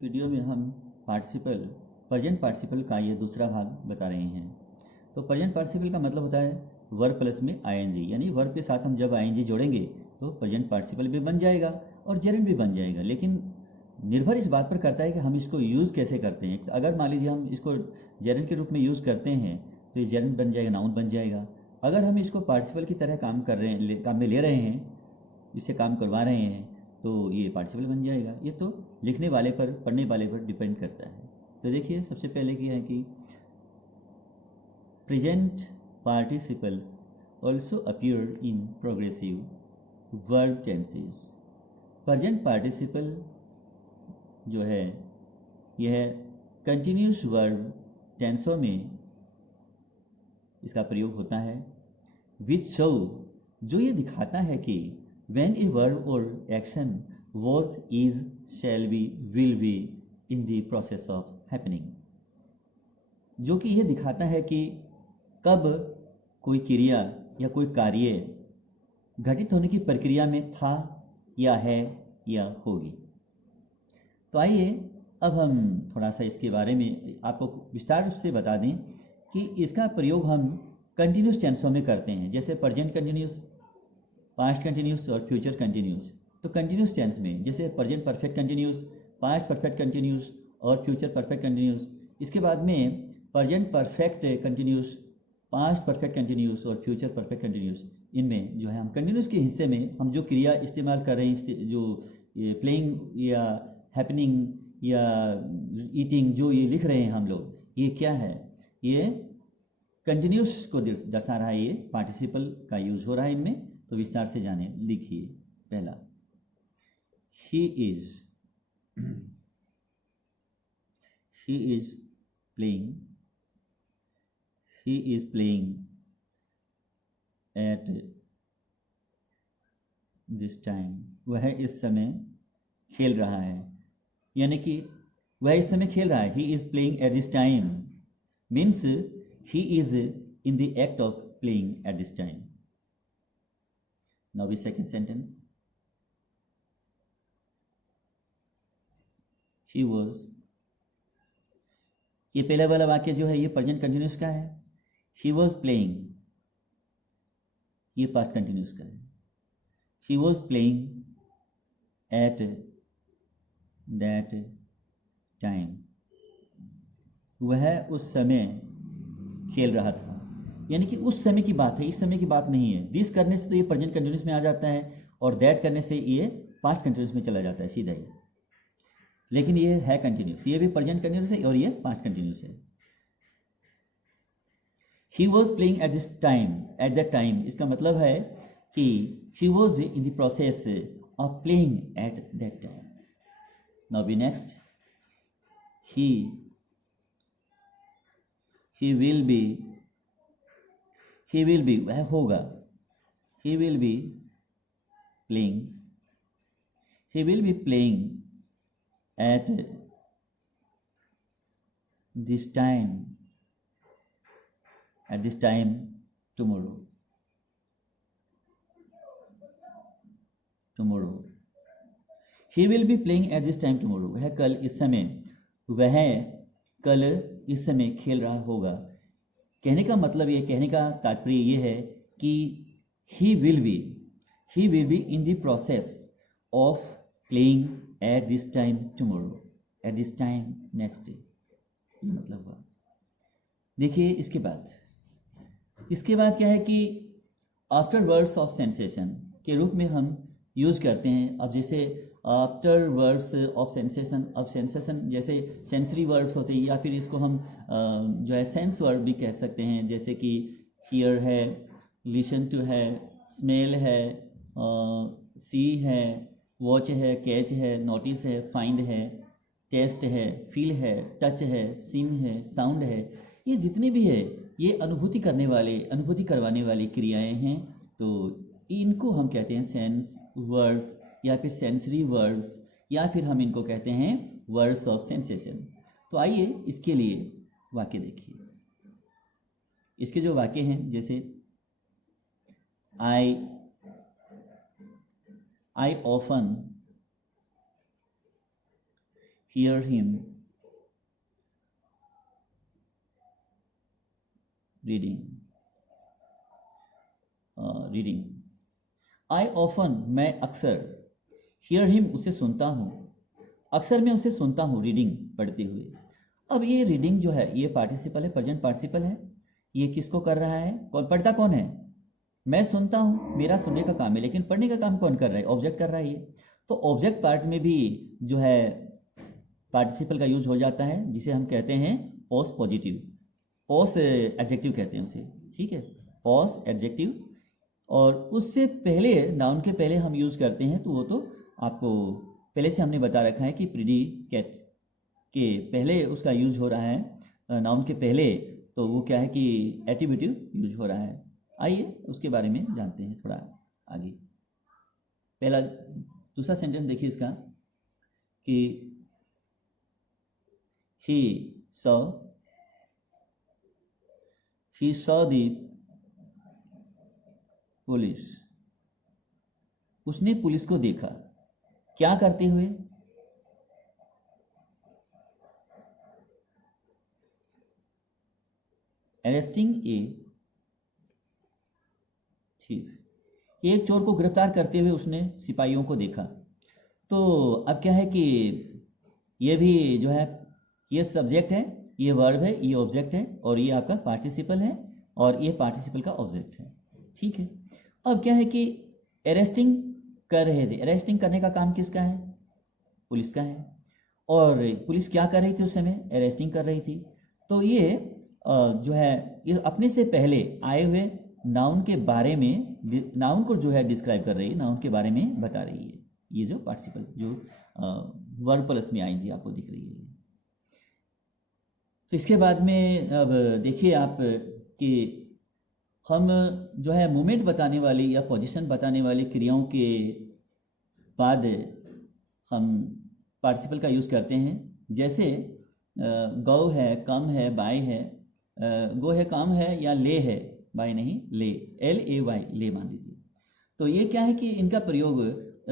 Video में हम present participle का ये दूसरा भाग बता रहे हैं। तो प्रेजेंट पार्टिसिपल का मतलब होता है वर्ब प्लस में आईएनजी, यानी वर्ब के साथ हम जब आईएनजी जोड़ेंगे तो प्रेजेंट पार्टिसिपल भी बन जाएगा और जेरेंड भी बन जाएगा। लेकिन निर्भर इस बात पर करता है कि हम इसको यूज़ कैसे करते हैं। अगर मान लीजिए हम इसको जेरेंड के रूप में यूज़ करते हैं तो ये जेरेंड बन जाएगा, नाउन बन जाएगा। अगर हम इसको पार्टिसिपल की तरह काम कर रहे हैं, काम में ले रहे हैं, इससे काम करवा रहे हैं, तो ये पार्टिसिपल बन जाएगा। ये तो लिखने वाले पर, पढ़ने वाले पर डिपेंड करता है। तो देखिए सबसे पहले क्या है कि present participles also appear in progressive verb tenses. Present participle जो है यह कंटिन्यूस वर्ब टेंसों में इसका प्रयोग होता है। विच शो, जो ये दिखाता है कि when a verb or action was, is, shall be, will be in the process of happening, जो कि ये दिखाता है कि कब कोई क्रिया या कोई कार्य घटित होने की प्रक्रिया में था या है या होगी। तो आइए अब हम थोड़ा सा इसके बारे में आपको विस्तार से बता दें कि इसका प्रयोग हम कंटिन्यूस टेंसों में करते हैं, जैसे प्रेजेंट कंटिन्यूस, पास्ट कंटिन्यूस और फ्यूचर कंटिन्यूस। तो कंटिन्यूस टेंस में जैसे present perfect continuous, past perfect continuous और फ्यूचर परफेक्ट कंटिन्यूस। इसके बाद में present perfect continuous, past perfect continuous और फ्यूचर परफेक्ट कंटिन्यूस। इनमें जो है हम कंटिन्यूस के हिस्से में हम जो क्रिया इस्तेमाल कर रहे हैं, जो प्लेइंग या हैपनिंग या ईटिंग जो ये लिख रहे हैं हम लोग, ये क्या है? ये कंटिन्यूस को दर्शा रहा है। ये पार्टिसिपल का यूज हो रहा है इनमें। तो विस्तार से जाने। लिखिए पहला, he is playing, he is playing at this time, वह इस समय खेल रहा है, यानी कि वह इस समय खेल रहा है। He is playing at this time means he is in the act of playing at this time. Now the second sentence, she was, ये पहला वाला वाक्य जो है ये प्रेजेंट कंटिन्यूस का है। she was playing, ये पास्ट कंटिन्यूस का है। she was playing at that time, वह उस समय खेल रहा था, यानी कि उस समय की बात है, इस समय की बात नहीं है। दिस करने से तो ये प्रेजेंट कंटिन्यूस में आ जाता है और दैट करने से ये पास्ट कंटिन्यूस में चला जाता है सीधा ही। लेकिन ये है कंटिन्यूस, ये भी प्रेजेंट कंटिन्यूस है और ये पास्ट कंटिन्यूस है। He was playing at this time, at that time, इसका मतलब है कि she was in the process of playing at that time. Now be next, he will be, वह होगा। he will be playing at this time tomorrow, he will be playing at this time tomorrow, वह कल इस समय खेल रहा होगा। कहने का मतलब ये, कहने का तात्पर्य ये है कि he will be in the process of playing at this time tomorrow, at this time next day, ये मतलब हुआ। देखिए इसके बाद क्या है कि आफ्टर वर्ड्स ऑफ सेंसेशन के रूप में हम यूज करते हैं। अब जैसे आफ्टर वर्ड्स ऑफ सेंसेशन, अब सेंसेशन जैसे सेंसरी वर्ड्स होते हैं, या फिर इसको हम जो है सेंस वर्ड भी कह सकते हैं, जैसे कि हियर है, लिसन टू है, स्मेल है, सी है, वॉच है, कैच है, नोटिस है, फाइंड है, टेस्ट है, फील है, टच है, सिंग है, साउंड है। ये जितने भी है ये अनुभूति करवाने वाली क्रियाएं हैं। तो इनको हम कहते हैं सेंस वर्ड्स या फिर सेंसरी वर्ड्स, या फिर हम इनको कहते हैं वर्ड्स ऑफ सेंसेशन। तो आइए इसके लिए वाक्य देखिए। इसके जो वाक्य हैं, जैसे I often hear him reading. Reading. I often, मैं अक्सर, हियर हिम, उसे सुनता हूँ, अक्सर मैं उसे सुनता हूँ रीडिंग, पढ़ते हुए। अब ये रीडिंग जो है ये पार्टिसिपल है, प्रेजेंट पार्टिसिपल है। ये किसको कर रहा है? कौन पढ़ता? कौन है? मैं सुनता हूँ, मेरा सुनने का काम है, लेकिन पढ़ने का काम कौन कर रहा है? ऑब्जेक्ट कर रहा है ये। तो ऑब्जेक्ट पार्ट में भी जो है पार्टिसिपल का यूज हो जाता है, जिसे हम कहते हैं पोस्ट पॉजिटिव, पोस्ट एडजेक्टिव कहते हैं उसे, ठीक है, पोस्ट एडजेक्टिव। और उससे पहले, नाउन के पहले हम यूज करते हैं, तो वो तो आपको पहले से हमने बता रखा है कि प्रीडिकेट के पहले उसका यूज हो रहा है, नाउन के पहले, तो वो क्या है कि एट्रीब्यूटिव यूज हो रहा है। आइए उसके बारे में जानते हैं थोड़ा आगे। पहला, दूसरा सेंटेंस देखिए इसका कि he saw the पुलिस, उसने पुलिस को देखा। क्या करते हुए? अरेस्टिंग ए थीफ, एक चोर को गिरफ्तार करते हुए उसने सिपाहियों को देखा। तो अब क्या है कि ये भी जो है, ये सब्जेक्ट है, ये वर्ब है, ये ऑब्जेक्ट है, और ये आपका पार्टिसिपल है, और ये पार्टिसिपल का ऑब्जेक्ट है, ठीक है। अब क्या है कि अरेस्टिंग कर रहे थे, अरेस्टिंग करने का काम किसका है? पुलिस का है। और पुलिस क्या कर रही थी उस समय? अरेस्टिंग कर रही थी। तो ये जो है ये अपने से पहले आए हुए नाउन के बारे में, नाउन को जो है डिस्क्राइब कर रही है, नाउन के बारे में बता रही है। ये जो पार्टिसिपल जो वर्ब प्लस में आईएनजी आपको दिख रही है। तो इसके बाद में अब देखिए आप कि हम जो है मूवमेंट बताने वाली या पोजीशन बताने वाली क्रियाओं के बाद हम पार्टिसिपल का यूज़ करते हैं। जैसे गो है, कम है, बाय है, गो है, काम है, या ले है, बाय नहीं, ले, LAY, ले मान लीजिए। तो ये क्या है कि इनका प्रयोग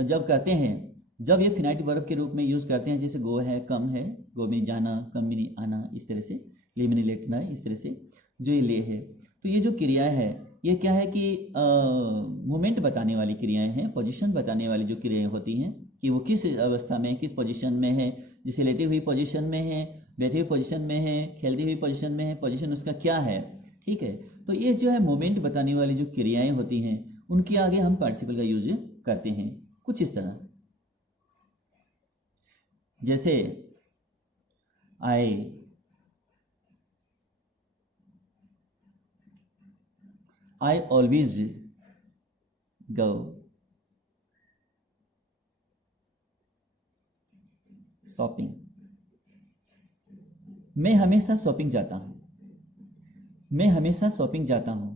जब करते हैं, जब ये फिनाइटिव वर्ब के रूप में यूज़ करते हैं, जैसे गो है, कम है, गो में जाना, कम में आना, इस तरह से, ले में लेटना, इस तरह से जो ये ले है। तो ये जो क्रियाएं है, ये क्या है कि मूवमेंट बताने वाली क्रियाएं हैं, पोजीशन बताने वाली जो क्रियाएं होती हैं कि वो किस अवस्था में, किस पोजीशन में है, जैसे लेटी हुई पोजीशन में है, बैठी हुई पोजीशन में है, खेलती हुई पोजीशन में है, पोजीशन उसका क्या है, ठीक है। तो ये जो है मूवमेंट बताने वाली जो क्रियाएं होती हैं, उनके आगे हम पार्टिसिपल का यूज करते हैं कुछ इस तरह। जैसे I always go शॉपिंग, मैं हमेशा शॉपिंग जाता हूँ, मैं हमेशा शॉपिंग जाता हूँ।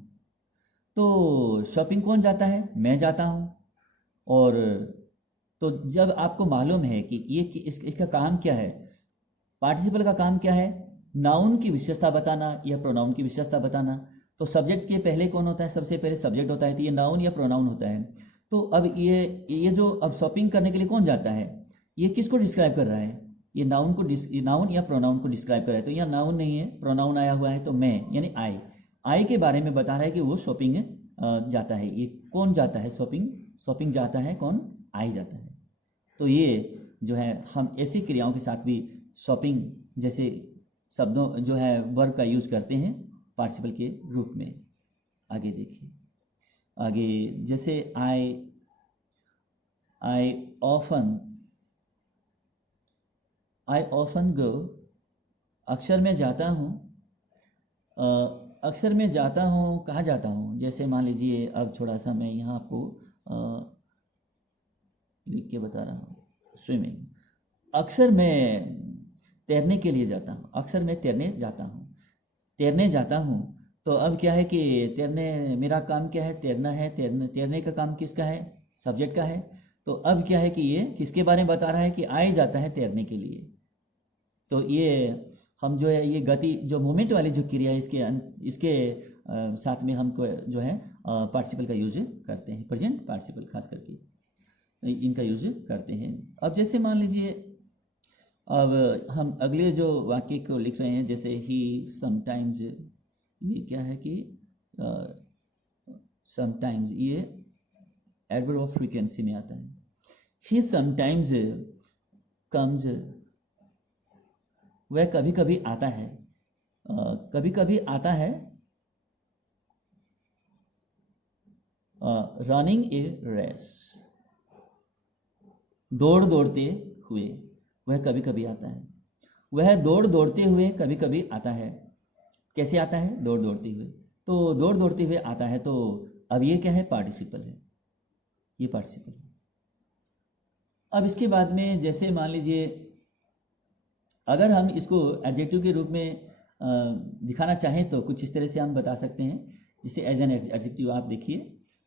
तो शॉपिंग कौन जाता है? मैं जाता हूँ। और तो जब आपको मालूम है कि ये कि इसका काम क्या है, पार्टिसिपल का काम क्या है? नाउन की विशेषता बताना या प्रोनाउन की विशेषता बताना। तो सब्जेक्ट के पहले कौन होता है? सबसे पहले सब्जेक्ट होता है, तो ये नाउन या प्रोनाउन होता है। तो अब ये जो अब शॉपिंग करने के लिए कौन जाता है, ये किसको डिस्क्राइब कर रहा है? ये नाउन को, नाउन या प्रोनाउन को डिस्क्राइब कर रहा है। तो यहाँ नाउन नहीं है, प्रोनाउन आया हुआ है, तो मैं यानी आई के बारे में बता रहा है कि वो शॉपिंग जाता है। ये कौन जाता है शॉपिंग जाता है, कौन? आई जाता है। तो ये जो है हम ऐसी क्रियाओं के साथ भी शॉपिंग जैसे शब्दों जो है वर्ब का यूज करते हैं पार्टिसिपल के रूप में। आगे देखिए, आगे जैसे आई ऑफन गो, अक्सर मैं जाता हूँ। अक्सर मैं जाता हूँ, कहाँ जाता हूँ? जैसे मान लीजिए, अब थोड़ा सा मैं यहाँ आपको लिख के बता रहा हूँ। स्विमिंग, अक्सर मैं तैरने के लिए जाता हूँ, अक्सर मैं तैरने जाता हूँ, तैरने जाता हूँ। तो अब क्या है कि तैरने, मेरा काम क्या है? तैरना है। तैरने का काम किसका है? सब्जेक्ट का है। तो अब क्या है कि ये किसके बारे में बता रहा है? कि आए जाता है तैरने के लिए। तो ये हम जो है ये गति जो मूवमेंट वाली जो क्रिया है, इसके साथ में हमको जो है पार्टिसिपल का यूज करते हैं, प्रेजेंट पार्टिसिपल खास करके इनका यूज करते हैं। अब जैसे मान लीजिए अब हम अगले जो वाक्य को लिख रहे हैं, जैसे ही समटाइम्स, ये क्या है कि समटाइम्स ये एडवर्ब ऑफ फ्रीक्वेंसी में आता है। ही समटाइम्स कम्स, वह कभी कभी आता है, कभी कभी आता है, रनिंग ए रेस, दौड़ दौड़ते हुए, वह कभी कभी आता है। वह दौड़ दौड़ते हुए कभी कभी आता है। कैसे आता है? दौड़ दौड़ते हुए। तो दौड़ दौड़ते हुए आता है, तो अब ये क्या है? पार्टिसिपल है, ये पार्टिसिपल है। अब इसके बाद में जैसे मान लीजिए अगर हम इसको एडजेक्टिव के रूप में दिखाना चाहें तो कुछ इस तरह से हम बता सकते हैं। जैसे एज एन एडजेक्टिव आप देखिए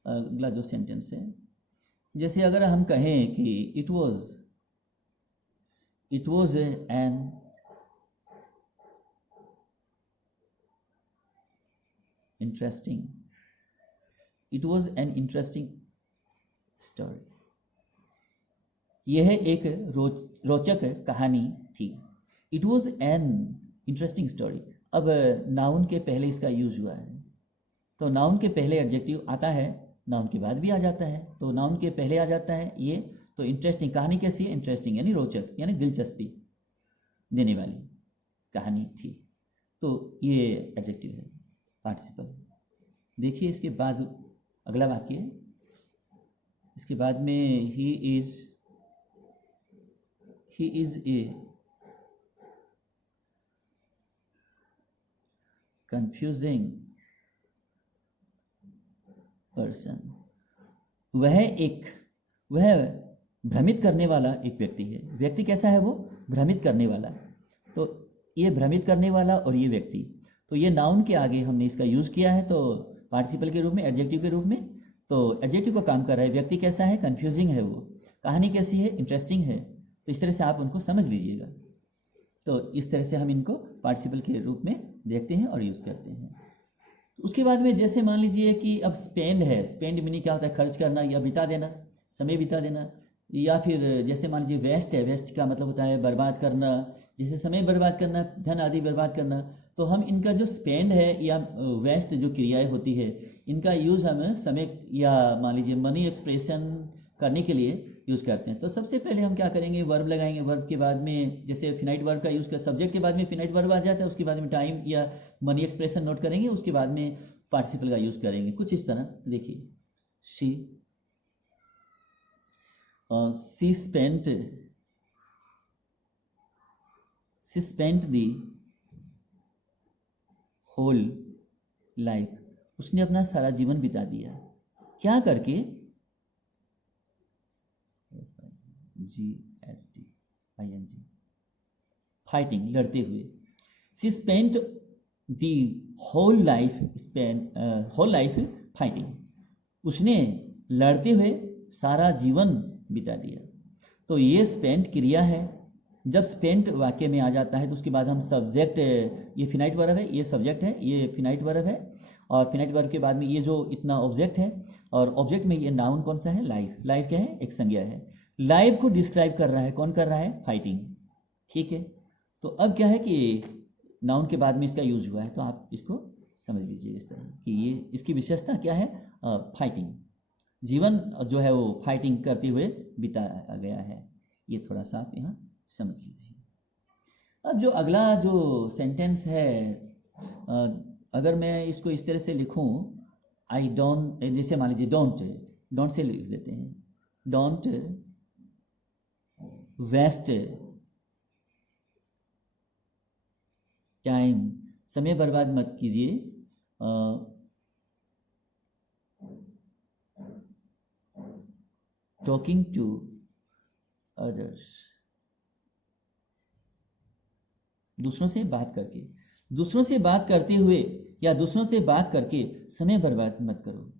अगला जो सेंटेंस है, जैसे अगर हम कहें कि it was an interesting story, यह एक रोचक कहानी थी। It was an interesting story. अब नाउन के पहले इसका यूज हुआ है, तो नाउन के पहले एडजेक्टिव आता है, नाउन के बाद भी आ जाता है। तो नाउन के पहले आ जाता है ये, तो इंटरेस्टिंग, कहानी कैसी है? इंटरेस्टिंग यानी रोचक, यानी दिलचस्पी देने वाली कहानी थी। तो ये एडजेक्टिव है, पार्टिसिपल। देखिए इसके बाद अगला वाक्य, इसके बाद में he is a confusing person, वह भ्रमित करने वाला एक व्यक्ति है। व्यक्ति कैसा है? वो भ्रमित करने वाला। तो ये भ्रमित करने वाला और ये व्यक्ति, तो ये नाउन के आगे हमने इसका यूज किया है, तो पार्टिसिपल के रूप में, एडजेक्टिव के रूप में। तो एडजेक्टिव का काम कर रहा है, व्यक्ति कैसा है? कंफ्यूजिंग है वो, कहानी कैसी है? इंटरेस्टिंग है। तो इस तरह से आप उनको समझ लीजिएगा। तो इस तरह से हम इनको पार्टिसिपल के रूप में देखते हैं और यूज़ करते हैं। तो उसके बाद में जैसे मान लीजिए कि अब स्पेंड है, स्पेंड मीनिंग क्या होता है? खर्च करना या बिता देना, समय बिता देना। या फिर जैसे मान लीजिए वेस्ट है, वेस्ट का मतलब होता है बर्बाद करना, जैसे समय बर्बाद करना, धन आदि बर्बाद करना। तो हम इनका जो स्पेंड है या वेस्ट जो क्रियाएं होती है, इनका यूज़ हम समय या मान लीजिए मनी एक्सप्रेशन करने के लिए यूज़ करते हैं। तो सबसे पहले हम क्या करेंगे? वर्ब लगाएंगे। वर्ब के बाद में जैसे फिनाइट वर्ब का यूज़ कर, सब्जेक्ट के बाद में फिनाइट वर्ब आ जाता है, उसके बाद में टाइम या मनी एक्सप्रेशन नोट करेंगे, उसके बाद में पार्टिसिपल का यूज़ करेंगे कुछ इस तरह। देखिए she spent the whole life, उसने अपना सारा जीवन बिता दिया। क्या करके? GSTING, फाइटिंग, लड़ते हुए। She spent the whole life fighting, उसने लड़ते हुए सारा जीवन बिता दिया। तो ये स्पेंट क्रिया है। जब स्पेंट वाक्य में आ जाता है तो उसके बाद हम सब्जेक्ट, ये फिनाइट वर्ब है, ये सब्जेक्ट है, ये फिनाइट वर्ब है, और फिनाइट वर्ब के बाद में ये जो इतना ऑब्जेक्ट है, और ऑब्जेक्ट में ये नाउन कौन सा है? लाइफ। लाइफ क्या है? एक संज्ञा है। लाइफ को डिस्क्राइब कर रहा है, कौन कर रहा है? फाइटिंग। ठीक है, तो अब क्या है कि नाउन के बाद में इसका यूज हुआ है, तो आप इसको समझ लीजिए इस तरह कि ये इसकी विशेषता क्या है? फाइटिंग, जीवन जो है वो फाइटिंग करते हुए बिताया गया है। ये थोड़ा सा आप यहाँ समझ लीजिए। अब जो अगला जो सेंटेंस है, अगर मैं इसको इस तरह से लिखूं, आई डोंट, जैसे मान लीजिए डोंट से लिख देते हैं, डोंट वेस्ट टाइम, समय बर्बाद मत कीजिए, टॉकिंग टू अदर्स, दूसरों से बात करके, दूसरों से बात करते हुए या दूसरों से बात करके समय बर्बाद मत करो।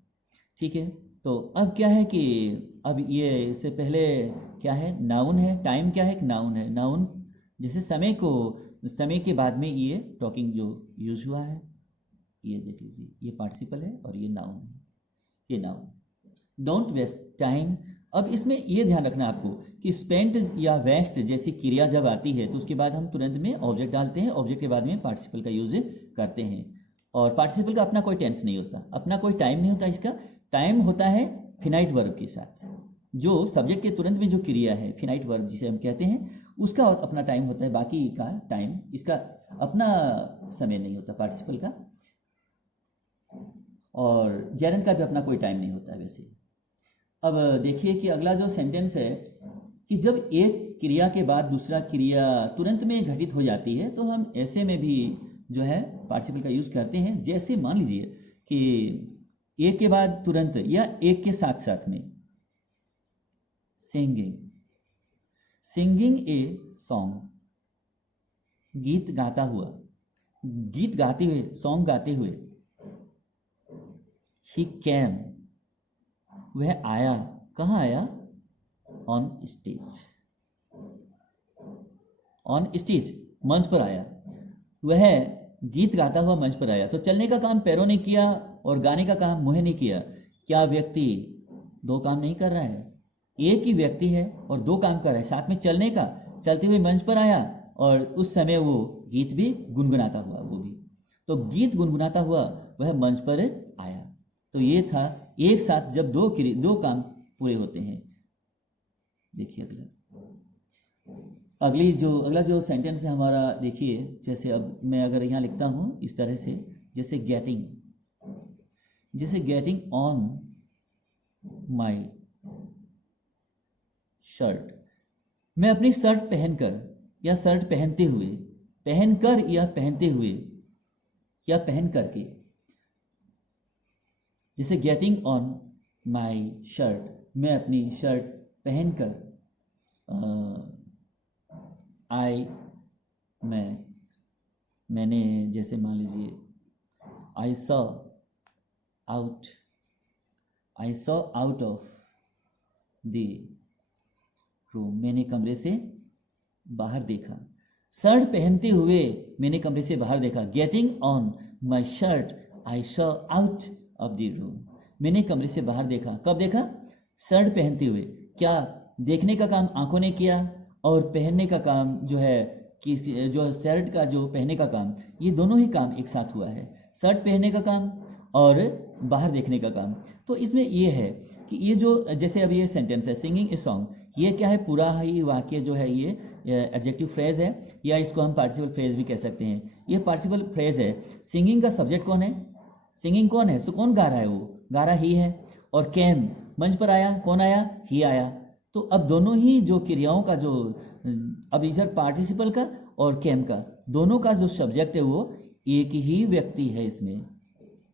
ठीक है, तो अब क्या है कि अब ये इससे पहले क्या है? नाउन है। टाइम क्या है? एक नाउन है। नाउन जैसे समय को, समय के बाद में ये टॉकिंग जो यूज हुआ है, ये देख लीजिए, ये पार्टिसिपल है और ये नाउन है। ये नाउन, डोंट वेस्ट टाइम, अब इसमें ये ध्यान रखना आपको कि स्पेंट या वेस्ट जैसी क्रिया जब आती है तो उसके बाद हम तुरंत में ऑब्जेक्ट डालते हैं, ऑब्जेक्ट के बाद में पार्टिसिपल का यूज करते हैं। और पार्टिसिपल का अपना कोई टेंस नहीं होता, अपना कोई टाइम नहीं होता, इसका टाइम होता है फिनाइट वर्ब के साथ। जो सब्जेक्ट के तुरंत में जो क्रिया है फिनाइट वर्ब जिसे हम कहते हैं, उसका अपना टाइम होता है, बाकी का टाइम इसका अपना समय नहीं होता पार्टिसिपल का। और जेरंड का भी अपना कोई टाइम नहीं होता वैसे। अब देखिए कि अगला जो सेंटेंस है कि जब एक क्रिया के बाद दूसरा क्रिया तुरंत में घटित हो जाती है तो हम ऐसे में भी जो है पार्टिसिपल का यूज करते हैं। जैसे मान लीजिए कि एक के बाद तुरंत या एक के साथ साथ में सिंगिंग, सिंगिंग ए सॉन्ग, गीत गाता हुआ, गीत गाते हुए, सॉन्ग गाते हुए। ही कैम, वह आया, कहाँ आया? ऑन स्टेज, ऑन स्टेज, मंच पर आया। वह गीत गाता हुआ मंच पर आया। तो चलने का काम पैरों ने किया और गाने का काम मुंह ने किया। क्या व्यक्ति दो काम नहीं कर रहा है? एक ही व्यक्ति है और दो काम कर रहा है साथ में चलने का, चलते हुए मंच पर आया और उस समय वो गीत भी गुनगुनाता हुआ, वो भी तो गीत गुनगुनाता हुआ वह मंच पर आया। तो ये था एक साथ जब दो काम पूरे होते हैं। देखिए अगला जो सेंटेंस है हमारा, देखिए जैसे अब मैं अगर यहाँ लिखता हूँ इस तरह से, जैसे गेटिंग ऑन माई शर्ट, मैं अपनी शर्ट पहनकर या शर्ट पहनते हुए, पहनकर या पहनते हुए या पहन करके। जैसे गेटिंग ऑन माई शर्ट, मैं अपनी शर्ट पहनकर, मैंने जैसे मान लीजिए आई saw out of the room, मैंने कमरे से बाहर देखा। शर्ट पहनते हुए मैंने कमरे से बाहर देखा। Getting on my shirt I saw out of the room, मैंने कमरे से बाहर देखा। कब देखा? शर्ट पहनते हुए। क्या देखने का काम आंखों ने किया और पहनने का काम जो है कि जो शर्ट का जो पहनने का काम, ये दोनों ही काम एक साथ हुआ है, शर्ट पहनने का काम और बाहर देखने का काम। तो इसमें ये है कि ये जो जैसे अब ये सेंटेंस है सिंगिंग ए सॉन्ग, ये क्या है? पूरा ही वाक्य जो है ये एडजेक्टिव फ्रेज है, या इसको हम पार्टिसिपल फ्रेज भी कह सकते हैं। ये पार्टिसिपल फ्रेज है। सिंगिंग का सब्जेक्ट कौन है? सिंगिंग कौन है? सो कौन गा रहा है? वो गा रहा ही है। और कैम, मंच पर आया, कौन आया? ही आया। तो अब दोनों ही जो क्रियाओं का जो अब इधर पार्टिसिपल का और कैम का दोनों का जो सब्जेक्ट है वो एक ही व्यक्ति है इसमें।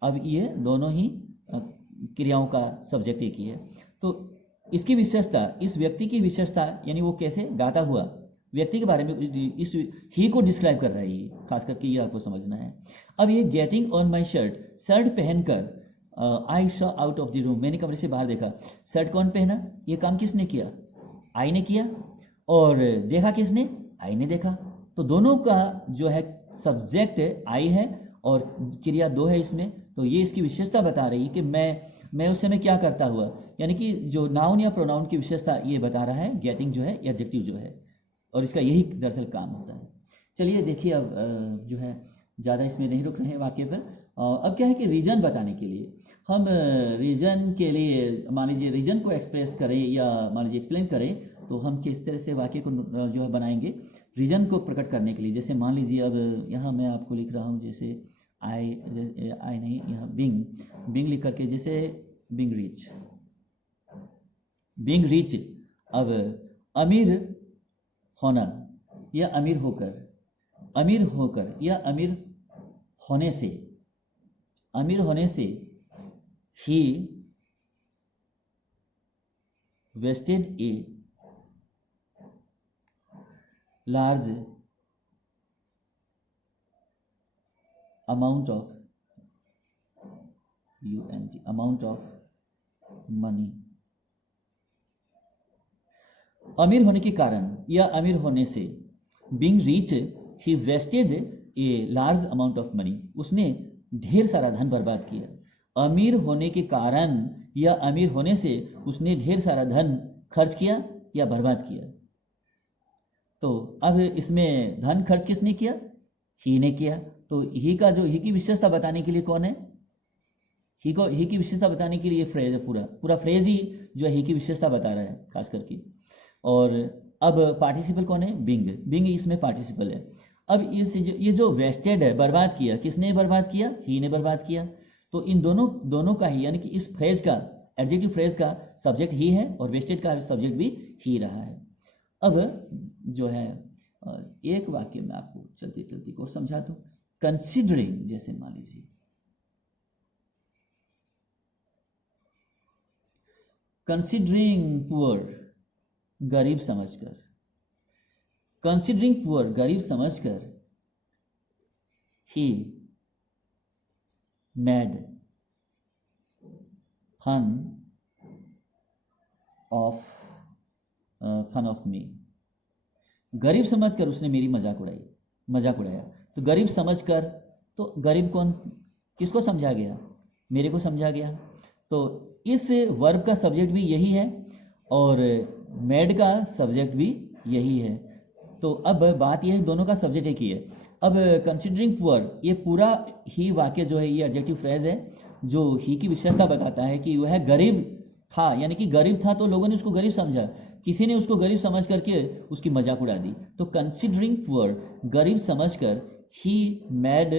अब ये दोनों ही क्रियाओं का सब्जेक्ट एक ही है। तो इसकी विशेषता, इस व्यक्ति की विशेषता यानी वो कैसे गाता हुआ व्यक्ति के बारे में इस ही को डिस्क्राइब कर रहा है, ये खास करके ये आपको समझना है। अब ये getting on my shirt, shirt पहनकर, I saw out of the room, मैंने कमरे से बाहर देखा। शर्ट कौन पहना? ये काम किसने किया? आई ने किया। और देखा किसने? आई ने देखा। तो दोनों का जो है सब्जेक्ट आई है और क्रिया दो है इसमें। तो ये इसकी विशेषता बता रही है कि मैं उस समय क्या करता हुआ, यानी कि जो नाउन या प्रोनाउन की विशेषता ये बता रहा है गेटिंग जो है, एडजेक्टिव जो है, और इसका यही दरअसल काम होता है। चलिए देखिए अब जो है ज़्यादा इसमें नहीं रुक रहे हैं वाक्य पर। अब क्या है कि रीजन बताने के लिए हम रीजन के लिए मान लीजिए रीजन को एक्सप्रेस करें या मान लीजिए एक्सप्लेन करें, तो हम किस तरह से वाक्य को जो है बनाएंगे रीजन को प्रकट करने के लिए। जैसे मान लीजिए अब यहाँ मैं आपको लिख रहा हूँ, जैसे आई नहीं, यहाँ बिंग लिख करके, जैसे बिंग रिच। अब अमीर होना या अमीर होकर या अमीर होने से ही wasted a large amount of money। अमीर होने के कारण या अमीर होने से, being rich he wasted a large amount of money, उसने ढेर सारा धन बर्बाद किया। अमीर होने के कारण या अमीर होने से उसने ढेर सारा धन खर्च किया या बर्बाद किया। तो अब इसमें धन खर्च किसने किया? ही ने किया। तो ही का जो ही की विशेषता बताने के लिए कौन है? ही की विशेषता बताने के लिए फ्रेज है, पूरा फ्रेज ही जो है ही की विशेषता बता रहा है खास करके। और अब पार्टिसिपल कौन है? बिंग इसमें पार्टिसिपल है। अब ये जो वेस्टेड है, बर्बाद किया, किसने बर्बाद किया? ही ने बर्बाद किया। तो इन दोनों का ही, यानी कि इस फ्रेज का, एडजेक्टिव फ्रेज का सब्जेक्ट ही है और वेस्टेड का सब्जेक्ट भी ही रहा है। अब जो है एक वाक्य में आपको चलती चलती और समझा दूं। कंसिडरिंग, जैसे मान लीजिए कंसिडरिंग पुअर, गरीब समझकर, कंसिडरिंग पुअर, गरीब समझकर, he made fun of me. गरीब समझकर उसने मेरी मजाक उड़ाया। तो गरीब समझकर, तो गरीब कौन, किसको समझा गया? मेरे को समझा गया। तो इस वर्ब का सब्जेक्ट भी यही है और मेड का सब्जेक्ट भी यही है। तो अब बात यह है, दोनों का सब्जेक्ट एक ही है। अब कंसिडरिंग पुअर, ये पूरा ही वाक्य जो है, ये एडजेक्टिव फ्रेज है जो ही की विशेषता बताता है कि वह गरीब था, यानी कि गरीब था तो लोगों ने उसको गरीब समझा, किसी ने उसको गरीब समझ करके उसकी मजाक उड़ा दी। तो कंसिडरिंग पुअर, गरीब समझकर, he made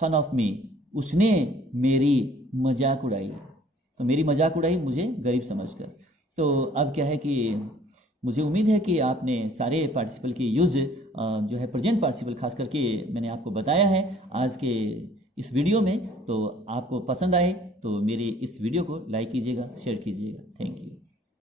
fun of me, उसने मेरी मजाक उड़ाई। तो मेरी मजाक उड़ाई मुझे गरीब समझकर। तो अब क्या है कि मुझे उम्मीद है कि आपने सारे पार्टिसिपल के यूज जो है प्रेजेंट पार्टिसिपल खास करके मैंने आपको बताया है आज के इस वीडियो में। तो आपको पसंद आए तो मेरे इस वीडियो को लाइक कीजिएगा, शेयर कीजिएगा। Thank you.